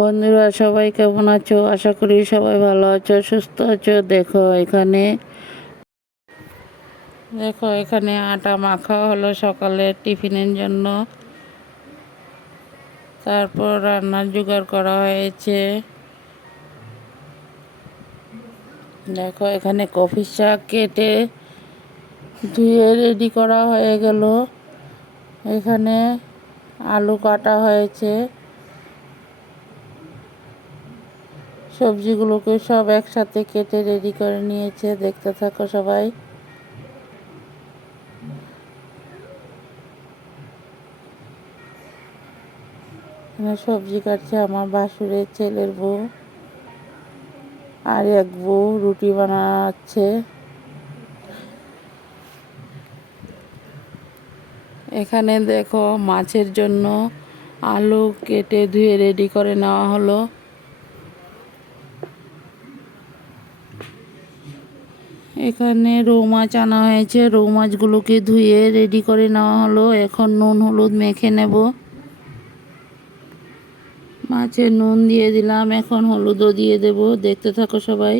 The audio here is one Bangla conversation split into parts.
বন্ধুরা, সবাই কেমন আছো? আশা করি সবাই ভালো আছো, সুস্থ আছো। দেখো, এখানে দেখো, এখানে আটা মাখা হলো সকালে টিফিনের জন্য। তারপর রান্নার জোগাড় করা হয়েছে। দেখো, এখানে কফি শাক কেটে ধুয়ে রেডি করা হয়ে গেল। এখানে আলু কাটা হয়েছে। সবজিগুলোকে সব একসাথে কেটে রেডি করে নিয়েছে। দেখতে থাকো সবাই। সবজি কাটছে আমার বাসুরের ছেলের বউ। আর এক বউ রুটি বানাচ্ছে। এখানে দেখো মাছের জন্য আলু কেটে ধুয়ে রেডি করে নেওয়া হলো। এখানে রৌ মাছ আনা হয়েছে। রৌ মাছগুলোকে ধুয়ে রেডি করে নেওয়া হলো। এখন নুন হলুদ মেখে নেব। মাছে নুন দিয়ে দিলাম। এখন হলুদও দিয়ে দেব। দেখতে থাকো সবাই।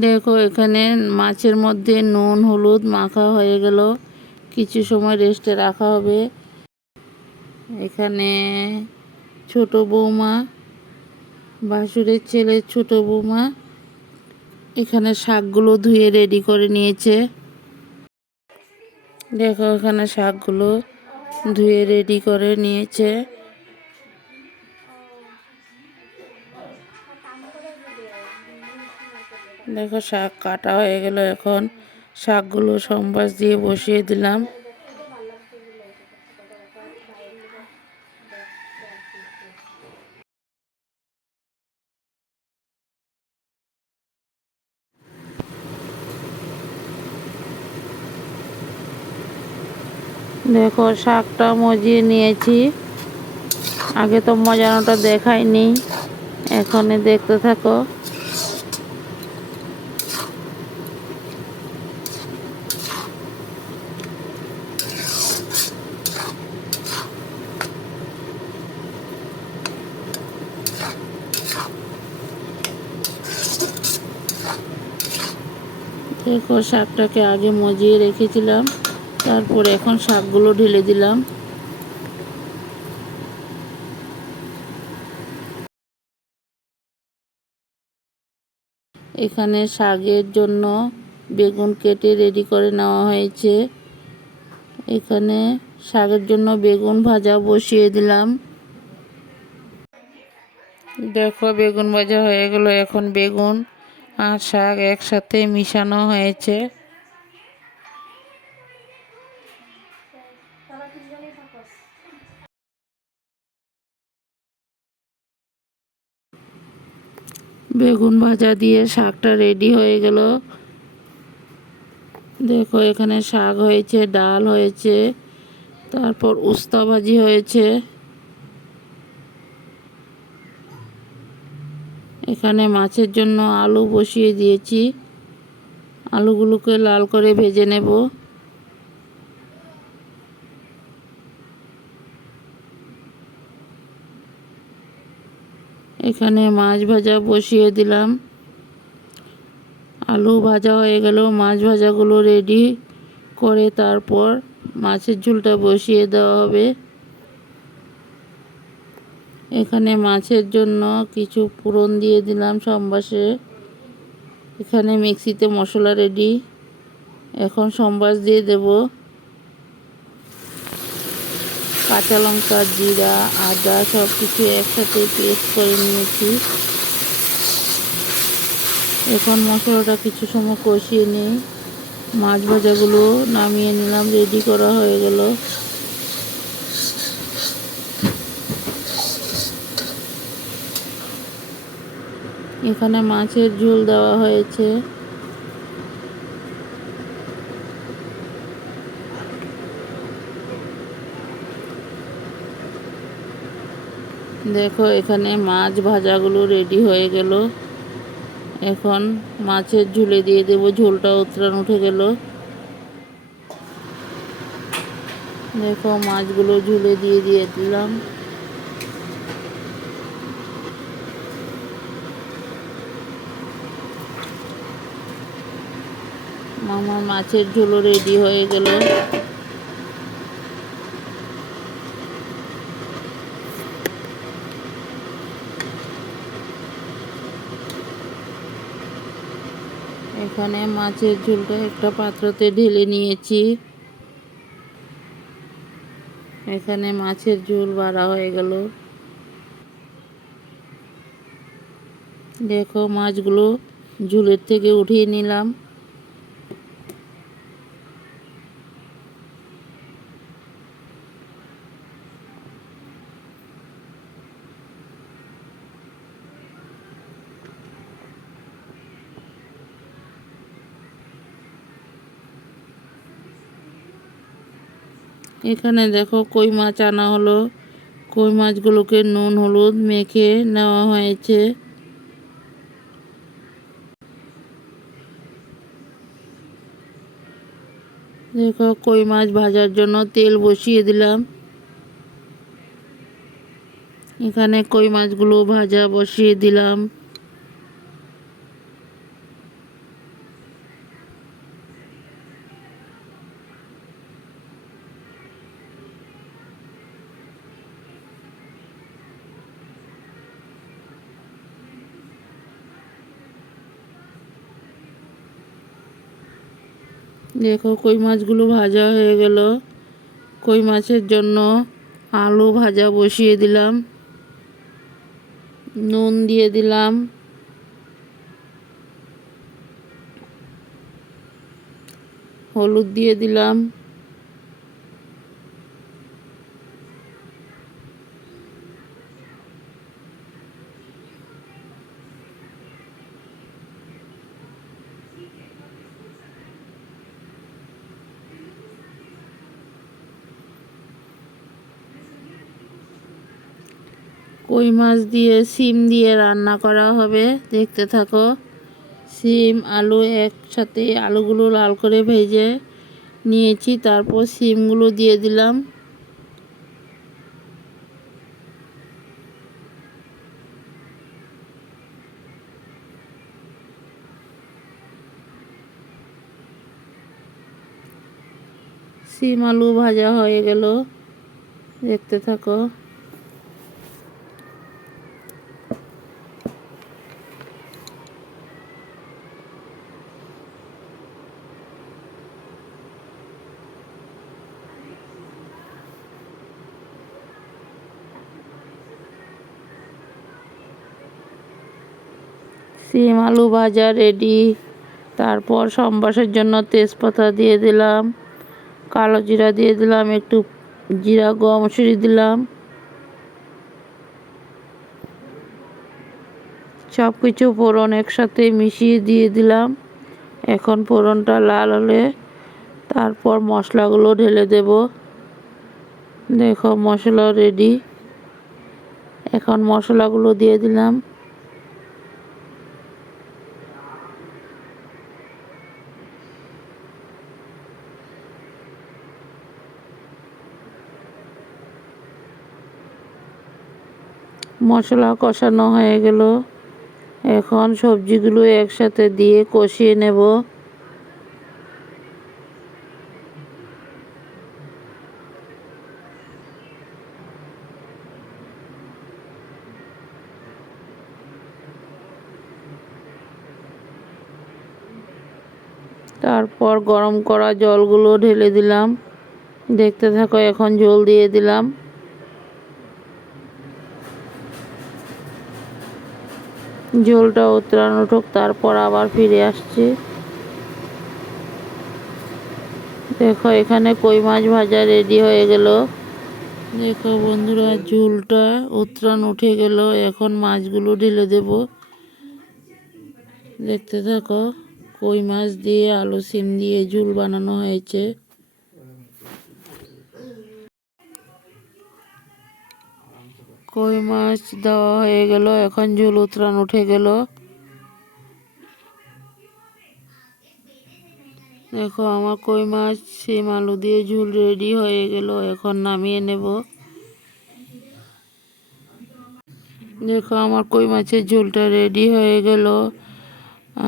দেখো, এখানে মাছের মধ্যে নুন হলুদ মাখা হয়ে গেল। কিছু সময় রেস্টে রাখা হবে। এখানে ছোট বৌমা, বাসুরের ছেলে ছোট বৌমা এখানে শাকগুলো ধুয়ে রেডি করে নিয়েছে। দেখো এখানে শাকগুলো ধুয়ে রেডি করে নিয়েছে। দেখো শাক কাটা হয়ে গেল এখন। শাকগুলো সম্বাস দিয়ে বসিয়ে দিলাম। দেখো, শাকটা মজিয়ে নিয়েছি। আগে তো মজানোটা দেখাইনি, এখনই দেখতে থাকো। দেখো, শাকটাকে আগে মজিয়ে রেখেছিলাম। তারপর এখন শাকগুলো ঢেলে দিলাম। এখানে শাকের জন্য বেগুন কেটে রেডি করে নেওয়া হয়েছে। এখানে শাকের জন্য বেগুন ভাজা বসিয়ে দিলাম। দেখো বেগুন ভাজা হয়ে গেল। এখন বেগুন আর শাক একসাথে মিশানো হয়েছে। বেগুন ভাজা দিয়ে শাকটা রেডি হয়ে গেল। দেখো এখানে শাক হয়েছে, ডাল হয়েছে, তারপর উস্তা ভাজি হয়েছে। এখানে মাছের জন্য আলু বসিয়ে দিয়েছি। আলুগুলোকে লাল করে ভেজে নেব। এখানে মাছ ভাজা বসিয়ে দিলাম। আলু ভাজা হয়ে গেল, মাছ ভাজাগুলো রেডি করে তারপর মাছের ঝুলটা বসিয়ে দেওয়া হবে। এখানে মাছের জন্য কিছু পুরন দিয়ে দিলাম সম্বাসে। এখানে মিক্সিতে মশলা রেডি এখন সম্বাস দিয়ে দেব। কাঁচা লঙ্কা, জিরা, আদা সব কিছু একসাথে পেস্ট করে নিয়েছি। এখন মশলাটা কিছু সময় কষিয়ে নিই। মাছ ভাজাগুলো নামিয়ে নিলাম রেডি করা হয়ে গেল। এখানে মাছের ঝোল দেওয়া হয়েছে। দেখো, এখানে মাছ ভাজাগুলো রেডি হয়ে গেল। এখন মাছের ঝুলে দিয়ে দেব, ঝোলটা উত্তরান উঠে গেল। দেখো, মাছগুলো ঝুলে দিয়ে দিয়ে দিলাম। আমার মাছের ঝোলও রেডি হয়ে গেল। এখানে মাছের ঝোলটা একটা পাত্রতে ঢেলে নিয়েছি। এখানে মাছের ঝোল বাড়া হয়ে গেল। দেখো মাছগুলো ঝুলের থেকে উঠিয়ে নিলাম। এখানে দেখো কই মাছ আনা হলো। কই মাছগুলোকে নুন, হলুদ মেখে নেওয়া হয়েছে। দেখো কই মাছ ভাজার জন্য তেল বসিয়ে দিলাম। এখানে কই মাছগুলো ভাজা বসিয়ে দিলাম। দেখো কই মাছগুলো ভাজা হয়ে গেল। কই মাছের জন্য আলু ভাজা বসিয়ে দিলাম। নুন দিয়ে দিলাম। হলুদ দিয়ে দিলাম। কই মাছ দিয়ে সিম দিয়ে রান্না করা হবে, দেখতে থাকো। সিম, আলু একসাথে আলুগুলো লাল করে ভেজে নিয়েছি, তারপর সিমগুলো দিয়ে দিলাম। সিম, আলু ভাজা হয়ে গেল, দেখতে থাকো। সিম, আলু ভাজা রেডি তারপর সম্বাসের জন্য তেজপাতা দিয়ে দিলাম। কালো জিরা দিয়ে দিলাম, একটু জিরা, গম মসুরি দিলাম। সব কিছু ফোড়ন একসাথে মিশিয়ে দিয়ে দিলাম। এখন ফোড়নটা লাল হলে তারপর মশলাগুলো ঢেলে দেব। দেখো মশলা রেডি এখন মশলাগুলো দিয়ে দিলাম। মশলা কষানো হয়ে গেল। এখন সবজিগুলো একসাথে দিয়ে কষিয়ে নেব। তারপর গরম করা জলগুলো ঢেলে দিলাম। দেখতে থাকো, এখন জল দিয়ে দিলাম। জলটা উতরানো উঠুক তারপর আবার ফিরে আসছি। দেখো, এখানে কই মাছ ভাজা রেডি হয়ে গেল। দেখো বন্ধুরা, ঝুলটা উতরান উঠে গেল। এখন মাছগুলো ঢেলে দেব। দেখতে থাকো, কই মাছ দিয়ে আলু, সিম দিয়ে ঝুল বানানো হয়েছে। কই মাছ দেওয়া হয়ে গেল, এখন ঝুল উতরান উঠে গেল। দেখো, আমার কই মাছ, সিম আলু দিয়ে ঝুল রেডি হয়ে গেল, এখন নামিয়ে নেব। দেখো, আমার কই মাছের ঝোলটা রেডি হয়ে গেল।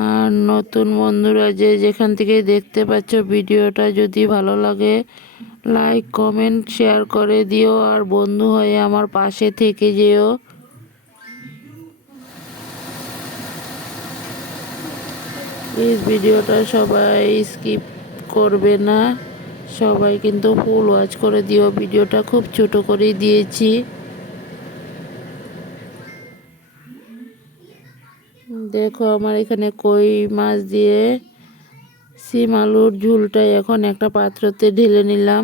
আর নতুন বন্ধুরা যে যেখান থেকে দেখতে পাচ্ছ ভিডিওটা, যদি ভালো লাগে লাইক কমেন্ট শেয়ার করে দিও আর বন্ধু হয়ে আমার পাশে থেকে যেও। প্লিজ ভিডিওটা সবাই স্কিপ করবে না। সবাই কিন্তু ফুল ওয়াচ করে দিও। ভিডিওটা খুব ছোট করেই দিয়েছি। দেখো আমার এখানে কই মাছ দিয়ে সিম আলুর ঝুলটা এখন একটা পাত্রতে ঢেলে নিলাম।